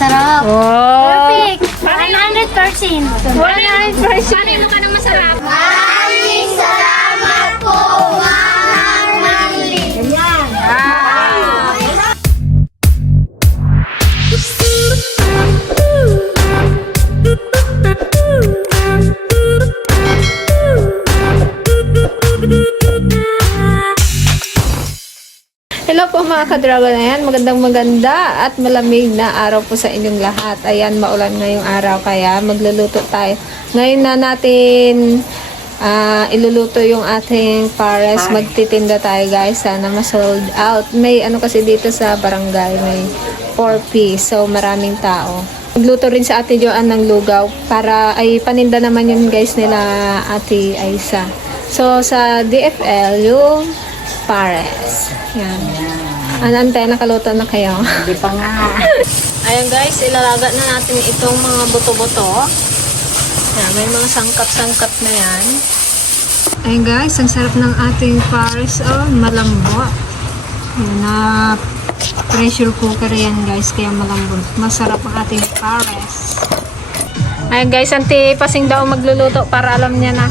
Masarap. Oh. Perfect. 100%. 100%. Paano ka na masarap? Maraming salamat po, Ma'am Marlene. Ganyan. Hello po mga ka-dragon na yan. Maganda at malamig na araw po sa inyong lahat. Ayan, maulan ngayong araw kaya magluluto tayo. Ngayon na natin iluluto yung ating pares. Magtitinda tayo guys. Sana ma-sold out. May ano kasi dito sa barangay. May 4-piece. So maraming tao. Magluto rin sa Ate Joanne ng lugaw. Para ay paninda naman yun guys nila Ate Aisa. So sa DFL yung pares. Yan. Anantay, nakaluto na kayo. Hindi pa nga. Ayan guys, ilalaga na natin itong mga buto-buto. Yan, may mga sangkap-sangkap na yan. Ayan guys, ang sarap ng ating pares. Oh, malambot. Yan, na pressure cooker yan guys, kaya malambot. Masarap ang ating pares. Ayan guys, Auntie Pasing daw magluluto para alam niya na.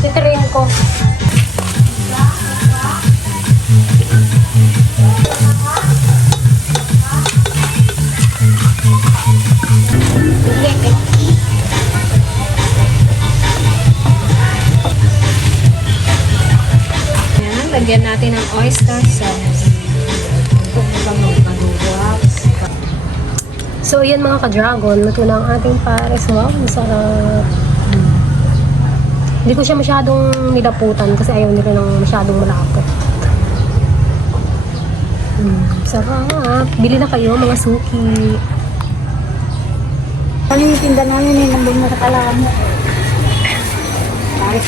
Titirain ko. Lagyan natin ng oyster sauce. So, yan mga ka-dragon. Luto na ang ating pares. Wow, masarap. Hindi ko siya masyadong nilaputan kasi ayaw nila ng masyadong malapot. Sarap. Bili na kayo mga suki. Ano yung tinda namin eh, nandun na sa kalaman. Pares.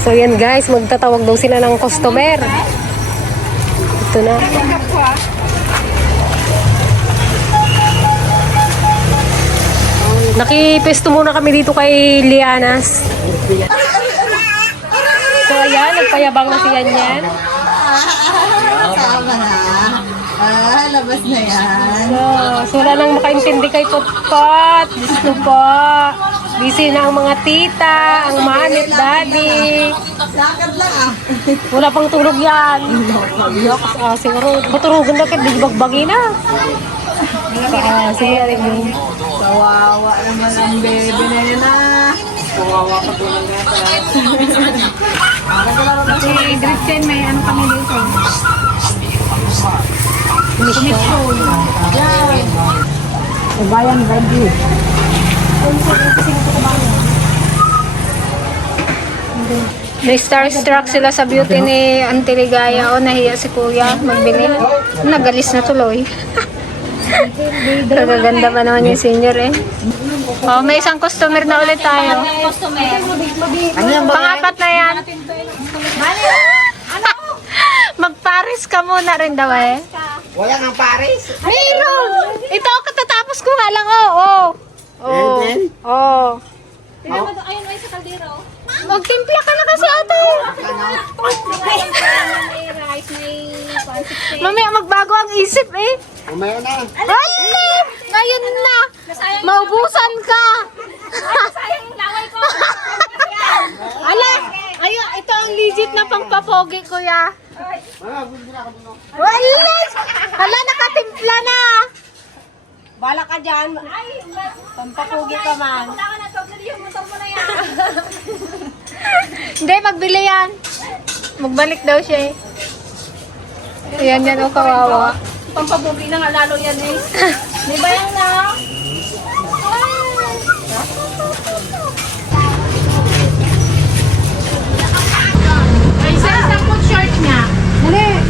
So, yan guys. Magtatawag daw sila ng customer. Ito na. Nakipesto muna kami dito kay Lianas. So, ayan. Nagpayabang na siya niyan. Tama na. Labas na yan. So wala nang makaintindi kay Potpot. Gusto po. Busy na ang mga tita, ang mami at daddy. Lakad lang ah. Wala pang tulog yan. Siguro, maturugan na kayo. Di bagbagi na. Sige, rin. Kawawa naman ang baby na yan ah. Kawawa ka po ng gata. Kasi grade 10 may ano kami dito. Commission. Yan. Bayan ready. May starstruck sila sa beauty ni Auntie Ligaya. O, nahiya si Kuya. Magbili. Nagalis na tuloy. Kagaganda pa naman yung senior eh. Oh, may isang customer na ulit tayo. Pangapat na yan. Magparis ka muna rin daw eh. Wala nang Paris. Meron! Ito, katatapos ko nga lang, Ayun ay sa kaldero. Magtimpla ka na kasi ate. Mamaya magbago ang isip eh. Umayo na. Hala! Ngayon na! Maubusan ka! Sayang yung laway ko. Ala! Ayun, ito ang legit na pangpapogi kuya. Wala! Hala, nakatimpla na! Bala ka dyan. Pampapugi ka man. Wala ka na to. Yung motor mo na yan. Hindi, magbili yan. Magbalik daw siya eh. Ayan yan, oh, kawawa. Pampapugi na nga lalo yan eh. Di ba yan na? Ay, isang food short niya. Dali.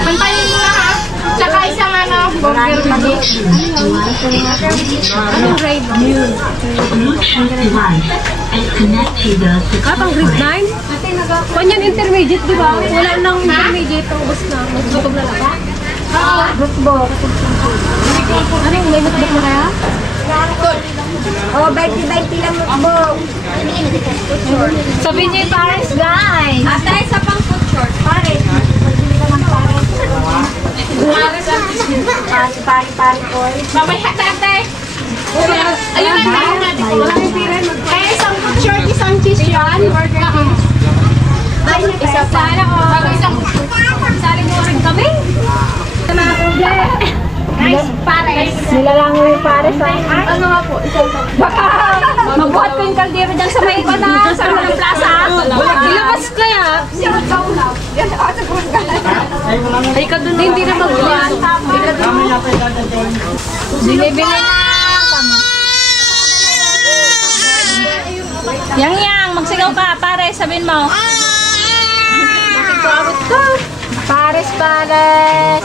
Pantayin mo na ha. Tsaka isang ano, burger magic. Anong grade? Pang grade 9? Kanyan intermediate, di ba? Wala nang intermediate, ubos na. Magbutog na lang. Notebook. Anong may notebook na kaya? Oh, 20-20 lang mo. Sabihin niyo yung Paris, guys. Ate, isa pang food short. Pare. Magbili ka ng pare. Pare, boy. Mamaya, ate. Ayun na, tayo natin. Kaya isang food short, isang cheese yan. Burger cheese. Ay, isa pa. Isang saling mo rin kami. Guys, pare. Nilalang mo yung Paris, ha? Ano nga po? Isang Baka magbuhat ko yung kaldero dyan sa may iba na sa mga plaza. Ilabas kaya. Ay ka dun, hindi na magbuhat. Binibili na. Yang, magsigaw ka, pare, sabihin mo. Bakit ka? Paris, Paris.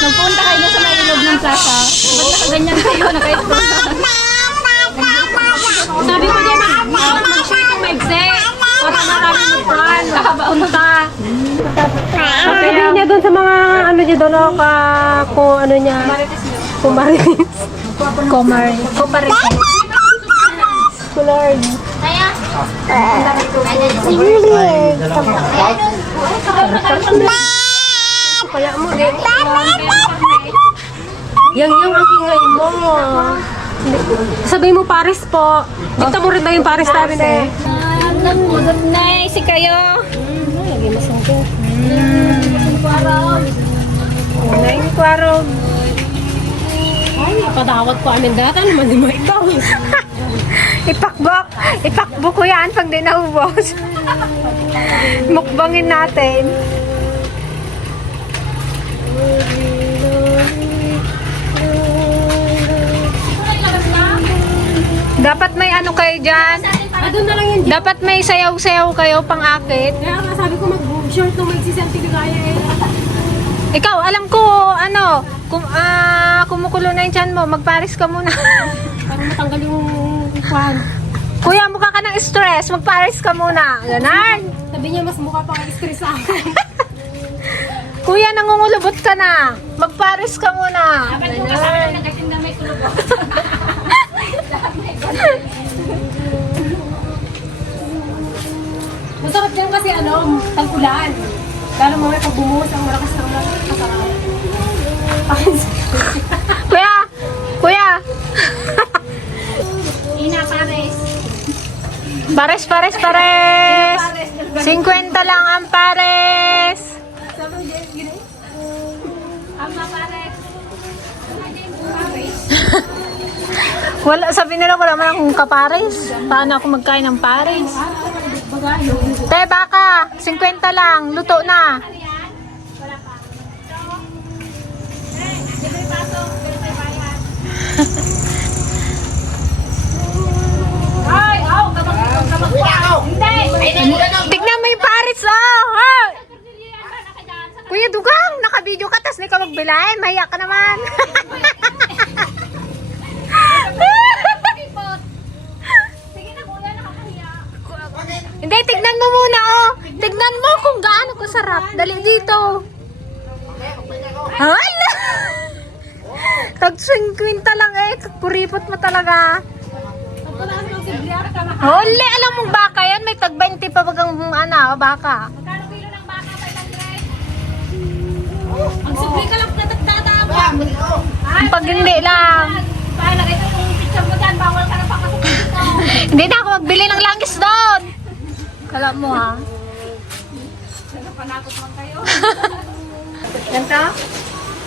Nagpunta kayo sa may ilog ng plaza. Ba't nakaganyan kayo? Sabi ko din, mag-share kang maigse. Para marami mo pan. Nakabaon ka. Sabi niya doon sa mga ano niya doon, kung ano niya. Kumaritis. Kumaritis. Kulard. Kaya mo din. Yang ang ingay mo. Sabi mo Paris po. Dito mo rin na yung Paris namin eh. Good night, si kayo. Nain kwaro. Padawat ko amin data naman di mo ikaw. Ipakbok ko yan pag di naubos. Mukbangin natin. Dapat may ano kayo dyan. Doon na lang yun. Dapat may sayaw-sayaw kayo pang akit. Kaya nga sabi ko mag-short nung magsisenti ka gaya eh. Ikaw, alam ko, ano, kumukulo na yung tiyan mo, magparis ka muna. Para matanggal yung kwan. Kuya, mukha ka ng stress, magparis ka muna. Ganon. Sabi niya mas mukha pang stress sa akin. Kuya, nangungulubot ka na. Magparis ka muna. Dapat yung kasama na nagating na may kulubot. Masarap yan kasi ano, tangkulan. Lalo mo may pag bumuhos ang malakas ng kasarap. Kuya. Ina, pares. Pares. 50 lang ang pares. Ama, pares. Wala, sabi nila wala man akong kapares. Paano ako magkain ng pares? Te, baka, 50 lang, luto na. Ay, kamag. Tignan mo yung pares, oh! Hoy! Kuya Dugang, naka-video ka, tas hindi ka magbilay. Mahiya ka naman. Hindi, tignan mo muna, oh. Tignan mo kung gaano kasarap. Dali dito. Ay! Tag-50 lang eh. Kuripot mo talaga. Huli, alam mong baka yan. May tag-20 pa bagang baka. Magkano kilo ng baka? 500? Ang subli ka lang natagdadaba. Pag hindi lang. Ay, lagay ko yung picture mo dyan. Bawal ka na pakasubli dito. Hindi na ako magbili ng langis doon. Kala mo ha. Nagpanakot man kayo. Ganto?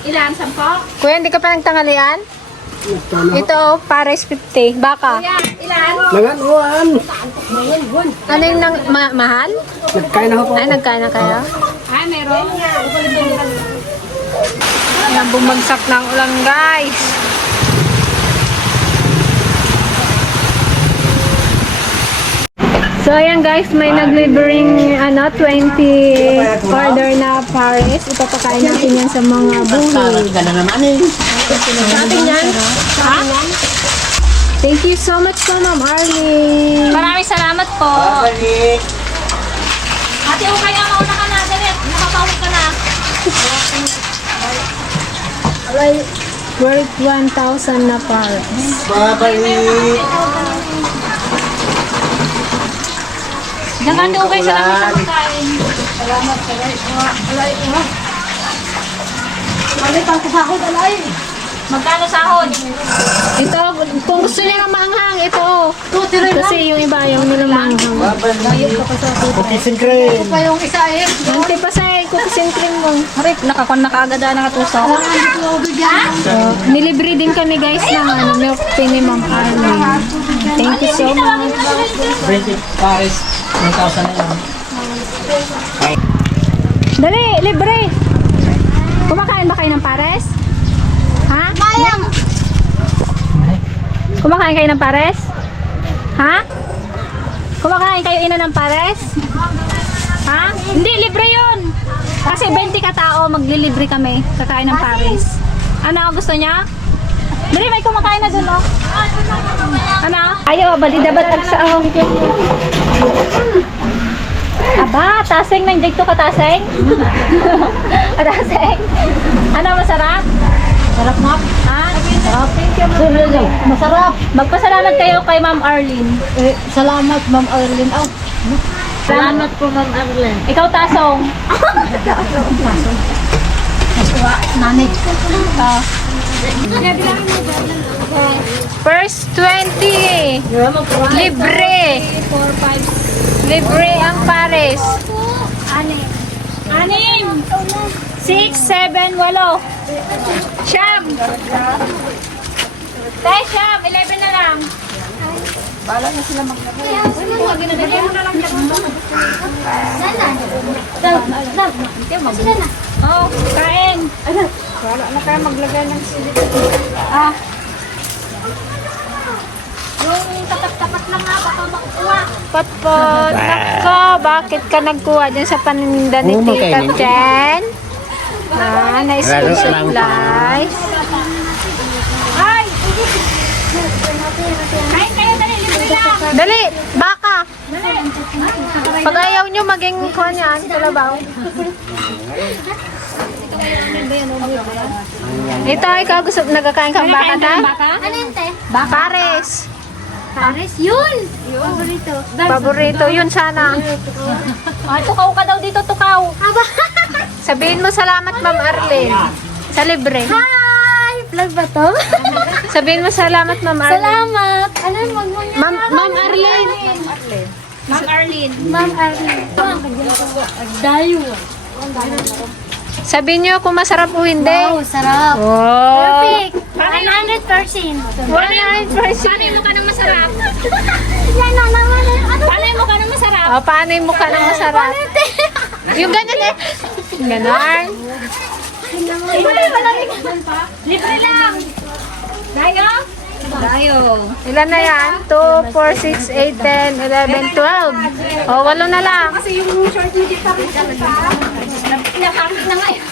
Ilan? 10? Kuya, hindi ka pa nagtanghalian? Ito, pares 50. Baka. Kuya, ilan? Nanganuan. Ano yung mahal? Nagkain ako po. Ay, nagkain na kayo? Ay, meron. Ayan, bumagsak na ang ulan, guys. So, ayan guys, may nag-delivering 20 order na Paris. Ipapakain natin yan sa mga buhid. Ka na naman eh. Atin yan? Ha? Thank you so much po, Ma'am Arlene. Maraming salamat po. Balik. Ate, o kaya mauna ka na. Dali, nakapawag Worth 1,000 na pares. Babay. Diyan ka okay sa namin sa pagkain. Magkano sahod? Ito, kung gusto niyo ng maanghang, ito. Kasi yung iba, yung nilang maanghang. Cookies and cream. Nanti pa sa cookies and cream mo. Harip, nakakon na kaagad na nakatusaw. Nilibre din kami guys ng milk tea ni Ma'am Arlene. Thank you so much. British Paris. 1,000 na yan. Dali, libre. Kumakain ba kayo ng pares? Ha? Mayang. Kumakain kayo ng pares? Ha? Kumakain kayo ina ng pares? Ha? Hindi, libre yun. Kasi 20 ka tao, maglilibre kami. Kakain ng pares. Ano, gusto niya? Dali, may kumakain na dun, oh. Ano? Ayo, balidabat ag sa ahong. Aba, taseng nang dito ka taseng? Taseng? Ano, masarap? Sarap nga. Ha? Sarap. Thank you. Masarap. Magpasalamat kayo kay Ma'am Arlene. Salamat, Ma'am Arlene. Oh, salamat po, Ma'am Arlene. Ikaw tasong. Nanay. First 20. Libre. 4, 5. Libre ang pares. 6, 7, 8. Siyam. Tayo siyam. 11 na lang. Oh, kain. Wala na kayo maglagay ng silip. Yung tapat-tapat lang nga, baka makukuha. Potpot. Nako, bakit ka nagkuha dyan sa paninda ni Oo, Tita makainin. Jen? Na-school Lalo lang. supplies. Ay! Kain kayo, dali, libre lang. Dali, baka. Pag ayaw nyo maging kuha niyan, kalabaw. Ito, ikaw gusto, nagkakain kang baka ta? Ano yun, te? Pares. Pares? Yun! Paborito. Paborito, yun sana. Ay, tukaw ka daw dito, tukaw. Aba! Sabihin mo salamat, Ma'am Arlene. Sa libre. Hi! Vlog ba to? Sabihin mo salamat, Ma'am Arlene. Salamat! Ano yung magmuna? Ma'am Arlene. Ma'am Arlene. Ma'am Arlene. Dayo. Sabihin nyo kung masarap o hindi. Wow, sarap. Oh. Perfect! 100%. 100%. Paano mo ka ng masarap? Yan na naman. Ano? Paano mo ka ng masarap? Oh, paano yung mukha ng masarap? Yung ganyan eh. Ganon. Libre lang. Dayo? Dayo. Ilan na yan? 2, 4, 6, 8, 10, 11, 12. Oh, 8 na lang. Kasi yung short mo dito nakakit na ngayon.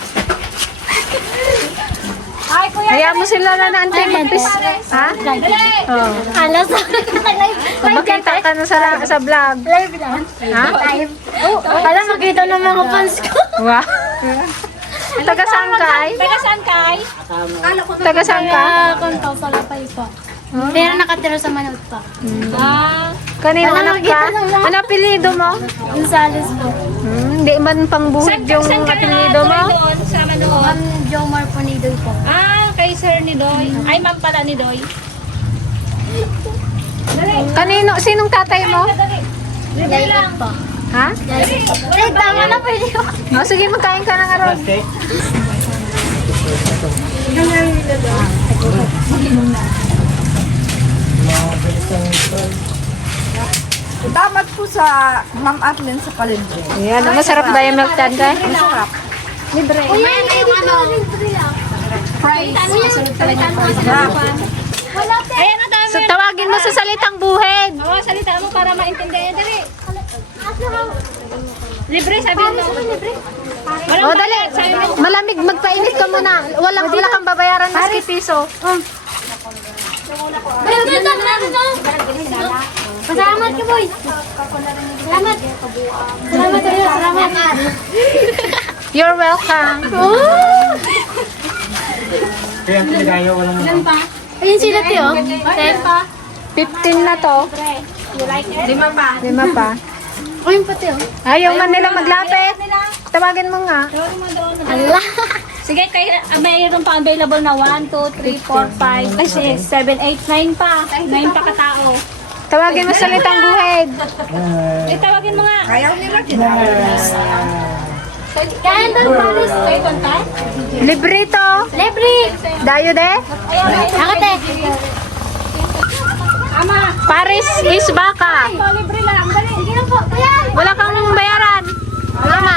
Ay, kuya. Kaya mo sila na naantay magpis. Ha? Oh. Alas. Live. Kung makita ka na sa vlog. Live lang. Ha? Live. Alam, makita ng mga fans ko. Wow. Taga saan ka ay? Taga saan ka ay? Taga saan ka? Konto, palapay pa. Pero nakatira sa Manood pa. Kanino Wala, anak ka? nakita lang lang. Ano apelido mo? Gonzales po. Hindi man pangbuhid yung apelido mo? Doon, sa Manood. Ma'am Jomar Ponidoy po. Ah, kay Sir ni Doy. Ay, ma'am pala ni Doy. Kanino? Sinong tatay mo? Libre lang. po. Ha? Eh, tama na pwede ko. O sige, magkain ka ng aron. Plastic. Dapat po sa Ma'am Arlene sa palengke. Ayan, masarap ba yung milk tan ka? Masarap. Libre. Kuya, hindi ano. Price. Kasunod talaga yung Masarap. Wala, te. Ayan na dami. So, tawagin mo sa salitang buhed. Oo, salita mo para maintindihan. Dali. Ano? Libre, sabihin mo. Libre. O, dali. Malamig, magpainit ka muna. Wala kang babayaran maski piso. Ayun, ganda na. Salamat ka, boy. Salamat. Salamat, Ria. Salamat. You're welcome. Kaya ang tiligayo, walang mga. Ayun sila, Tio. 15 na to. 5 pa. 5 pa. Ayun pa, Tio. Ayaw man nila maglapit. Tawagin mo nga. Allah. Sige, kaya mayroon pa available na 1, 2, 3, 4, 5, ay 6, 7, 8, 9 pa. 9 pa katao. Tawagin mo salitang buhed. Eh, tawagin mo nga. Ayaw nila kinala. Kaya doon, Paris. Kayo kanta? Libre to. Libre. Dayo de. Bakit eh? Ama, Paris is baka. libre lang. Dali. Sige na po. Kuya. Wala kang bayaran. Wala ma.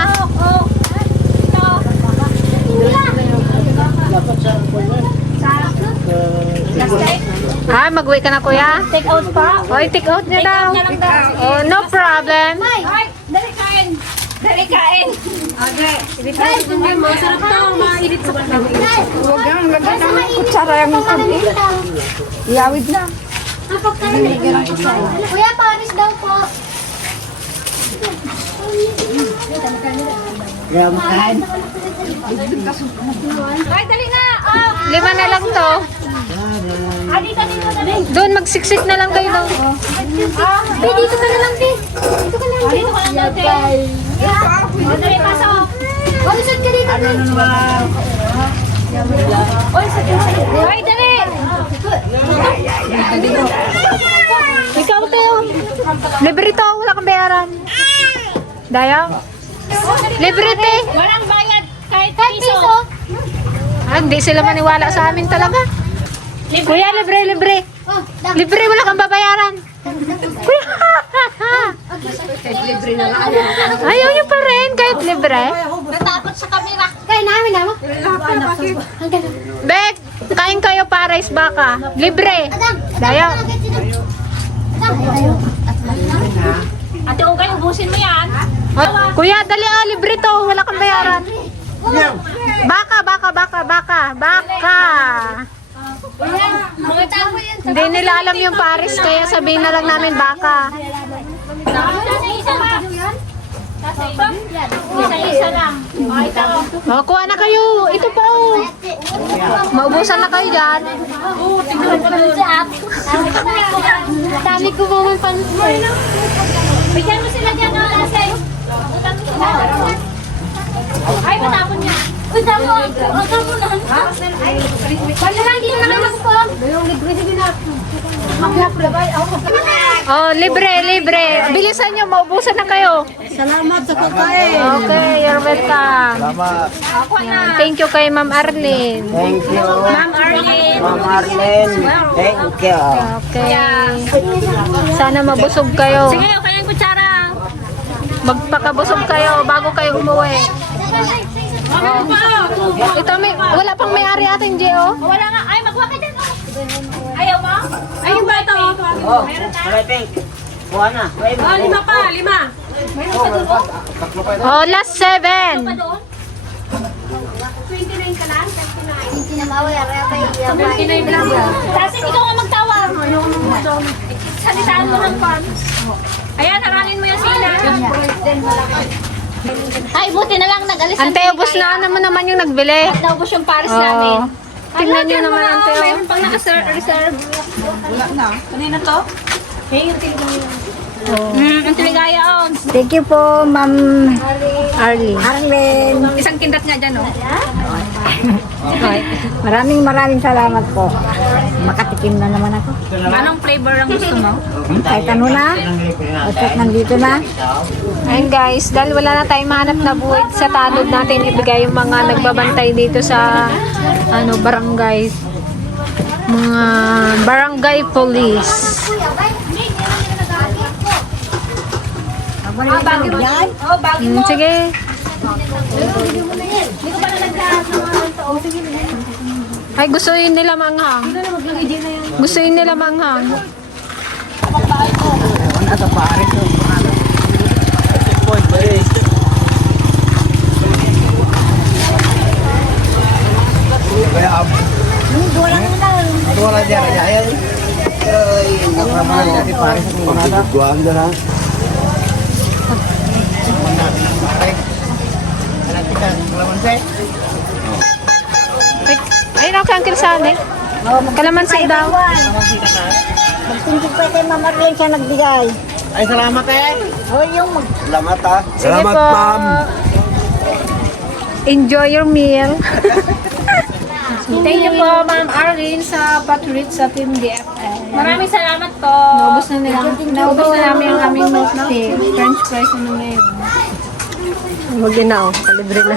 Mag-uwi ka na kuya? Take out pa. Oy, take out niya daw. Oh, no problem. Ay, dali kain. Dali kain. Okay. Ay, masarap to. Mainit sa panahon. Huwag kang lagyan ng kutsara yung kundi. Iyawid na. Kuya, Paris daw po. Kaya makain. Ay, dali na. Oh. 5 na lang to. Ah, dito, dali. Doon, magsiksik na lang kayo daw. Be, dito ka na lang, Be. Dito ka na lang, Be. Dito ka lang daw, te. Oh, dali, pasok. Balisod ka dito, Be. Ay, dali. Ikaw, Teo. Libre to, wala kang bayaran. Dayo? Libre, te. Walang bayad kahit piso. Hindi sila maniwala sa amin talaga. Kuya, libre, libre. Oh, dam. Libre, wala kang babayaran. Kuya, ayaw niyo pa rin kahit libre. Natakot sa kamera. Kaya namin naman. Bek, kain kayo pares baka. Libre. Dayo. Ate, okay, ubusin mo yan. Oh, kuya, dali libre to. Wala kang bayaran. Baka, baka, baka, baka, baka. Mga tao yan. Hindi nila alam yung pares, kaya sabihin na lang namin baka. Isa-isa pa. Isa-isa lang. Ay, tao. Oh, kuha na kayo. Ito pa oh. Maubusan na kayo dyan. Dami ko po man pansin. Bigyan mo sila dyan, no, Lasay. Ay, matapon niya. Uy, damo. Ang damo na. Wala lang, dito na kayo po. Oh, libre, libre. Bilisan nyo, maubusan na kayo. Salamat sa pagkain. Okay, you're welcome. Salamat. Thank you kay Ma'am Arlene. Thank you. Ma'am Arlene. Ma'am Arlene. Thank you. Okay. Sana mabusog kayo. Sige, okay yung kutsara. Magpakabusog kayo bago kayo umuwi. Ano pa? Ito, wala pang may-ari ating Gio. Wala nga. Ay, magwa ka dyan. Ayaw mo? Ayun ba ito? Oh, I think. Kuha na. Oh, 5 pa, 5. Mayroon pa doon. Tatlo pa ito. Oh, last 7. Pa doon? 29 ka lang? 39. Hindi na mawala. Kaya kayo. 29 lang. Kasi ikaw nga magtawag. Salitaan mo ng pan. Ayan, harangin mo yung sila. Ay, buti na lang nag-alis. Ante, ubos na naman naman yung nagbili. Naubos yung Paris Oh. namin. Tingnan nyo naman, Ante. oh. Mayroon pang naka-reserve. Wala na. Kanina to? Ang tuligaya on. Thank you po, Ma'am Arlene. Arlene. Isang kindat nga dyan, oh. Maraming salamat po. Makatikim na naman ako. Anong flavor ang gusto mo? Kahit ano na. Basta nandito na. Ayun guys, dahil wala na tayong mahanap na buwid sa tanod natin ibigay yung mga nagbabantay dito sa barangay. Mga barangay police. Yan. Oh, bagay mo. Sige. Ay, gusto yun nila manghang. Gusto yun nila manghang. Ano pa rin ito? Kaya Ito wala dyan. Ayan. Ay, nakraman natin pare sa kunada. Guwaan dyan ha. Ay, na kay Uncle Sane. Kalamansi daw. Magtunjuk pa kay Mama Arlene siya nagbigay. Ay, salamat eh. O yung Salamat ha. Sige po. Enjoy your meal. Thank you po, Ma'am Arlene, sa patrit sa Team DFL. Maraming salamat po. Naubos na nila. Naubos na namin ang aming milk tea. French fries na ngayon. Huwag yun na, kalibre na.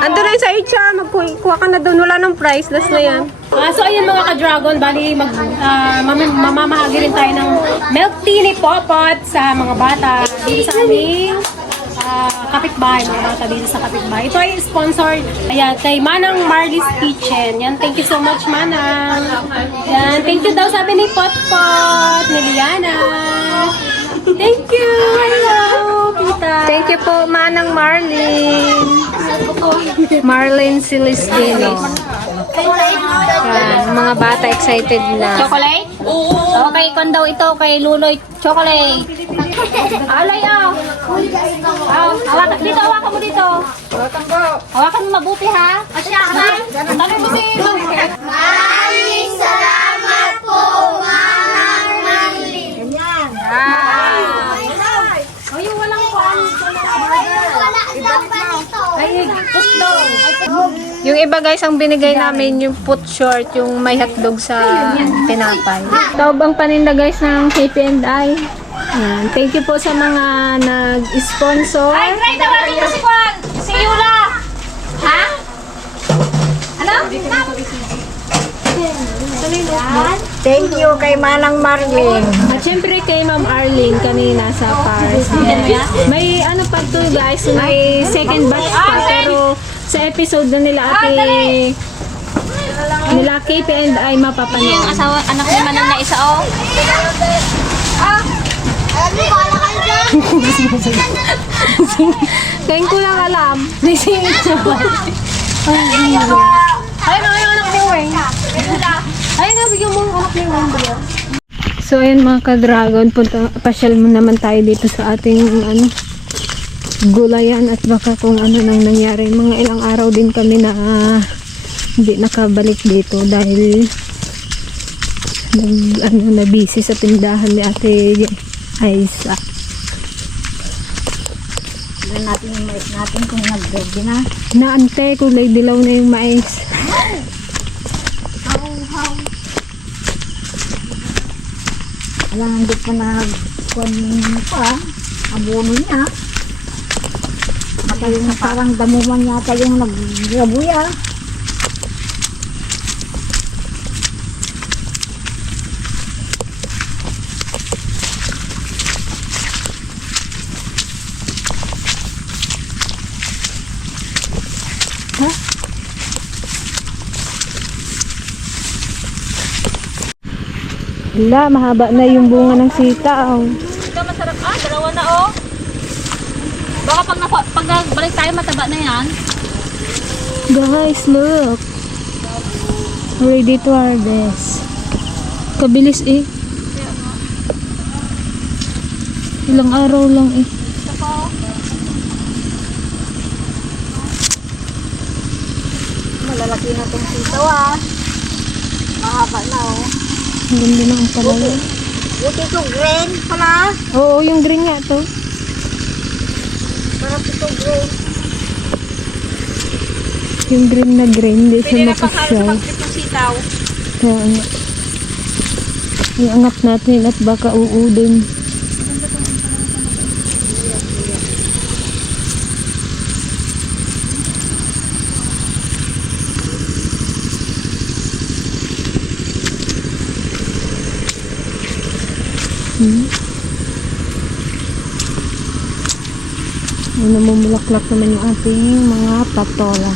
Ando na yung sa Icha, magkuha ka na doon. Wala nang price, last na yan. So ayun mga ka-dragon, bali mamamahagi rin tayo ng milk tea ni Popot sa mga bata dito sa aming kapitbahay, mga bata dito sa kapitbahay. Ito ay sponsored ayan, kay Manang Marley's Kitchen. Yan, thank you so much, Manang. Yan, thank you daw sabi ni Potpot, ni Liana. Thank you! Hello, Tita. Thank you po, Manang Marlene. Marlene Celestino. Yan, mga bata excited na. Chocolate? Okay, kon daw ito kay Luloy. Chocolate. Alay, oh. Hawakan, dito, hawakan mo dito. Hawakan mo mabuti, ha? Asya, ha? Tanong mo si Luloy. maraming salamat po, Manang Marlene. Ganyan. Oh, yung walang kuhan. Wala daw ba nito? Ay, puto. Yung iba guys, ang binigay namin yung put short, yung may hotdog sa tinapay. Taob ang paninda guys ng KP&I. Yan. Thank you po sa mga nag-sponsor. Ay, try tawagin mo si Juan. Si Yula. Ha? Ano? Thank you kay Manang Marlene. At syempre kay Ma'am Arlene kanina sa Paris. May ano pa to guys, may second batch pa pero sa episode na nila nila KP&I mapapanood. Asawa, anak ni Manang na isa, oh. Alam mo, wala kayo dyan. Ngayon ko lang alam. May singit siya ba? Ay, mga anak ni Wayne. Ay, nabigyan mo ang anak ni Wanda. So, ayun mga ka-dragon, pasyal mo naman tayo dito sa ating gulayan at baka kung ano nang nangyari. Mga ilang araw din kami na hindi nakabalik dito dahil na busy sa tindahan ni Ate Aisa. Tignan natin yung mais natin kung nag-ready na. Naante, kulay dilaw na yung mais. Alam, hindi pa nag-kunin pa. Abono niya. Baka yung parang damuman yata yung nag-rabuya. Wala, mahaba na yung bunga ng sitaw. Ito masarap. Ah, dalawa na, oh. Baka pag balik tayo, mataba na yan. Guys, look. Ready to harvest. Kabilis eh. Ilang araw lang eh. Malalaki na itong sitaw ah. Mahaba na oh. Ang ganda na ang palaya. Buti ito green pala. Oo, yung green nga to. Sarap ito green. Yung green na green, hindi siya mapasya. sitaw. Kaya nga. Iangat natin at baka uudin. Namumulaklak naman yung ating mga patola.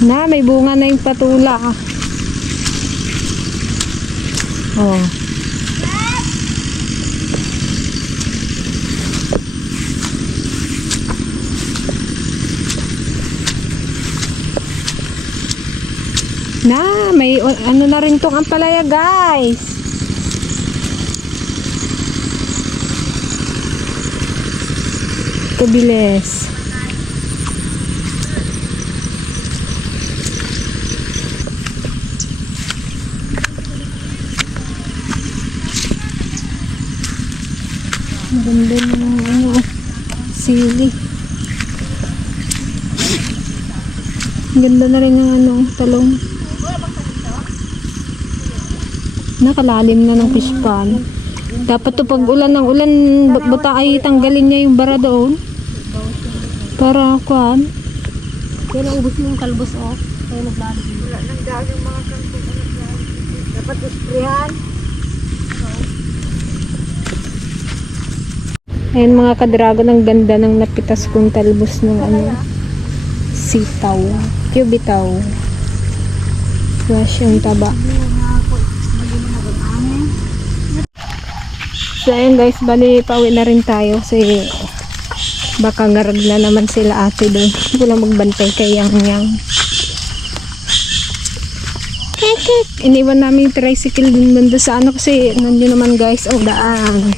Na, may bunga na yung patula. Oh. Na, may ano na rin tong ampalaya guys. Kabilis. Maganda ng ano, sili. Ganda na rin ng ano, talong. Nakalalim na ng fish pond. Dapat to pag ulan ng ulan, buta ay tanggalin niya yung bara doon. Para kuan. Kaya naubos yung kalbos, oh. Kaya nagbalik. Dapat isprihan. Ayan mga kadragon, ang ganda ng napitas kong talbos ng ano, sitaw, cubitaw. Fresh yung taba. So ayun guys, bali pauwi na rin tayo kasi baka ngarag na naman sila ate doon. Walang magbantay kay Yang. Kek. Iniwan namin yung tricycle din doon sa ano kasi nandiyo naman guys ang daan.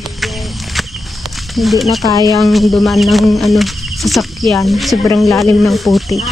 Hindi na kayang dumaan ng ano, sasakyan. Sobrang lalim ng putik.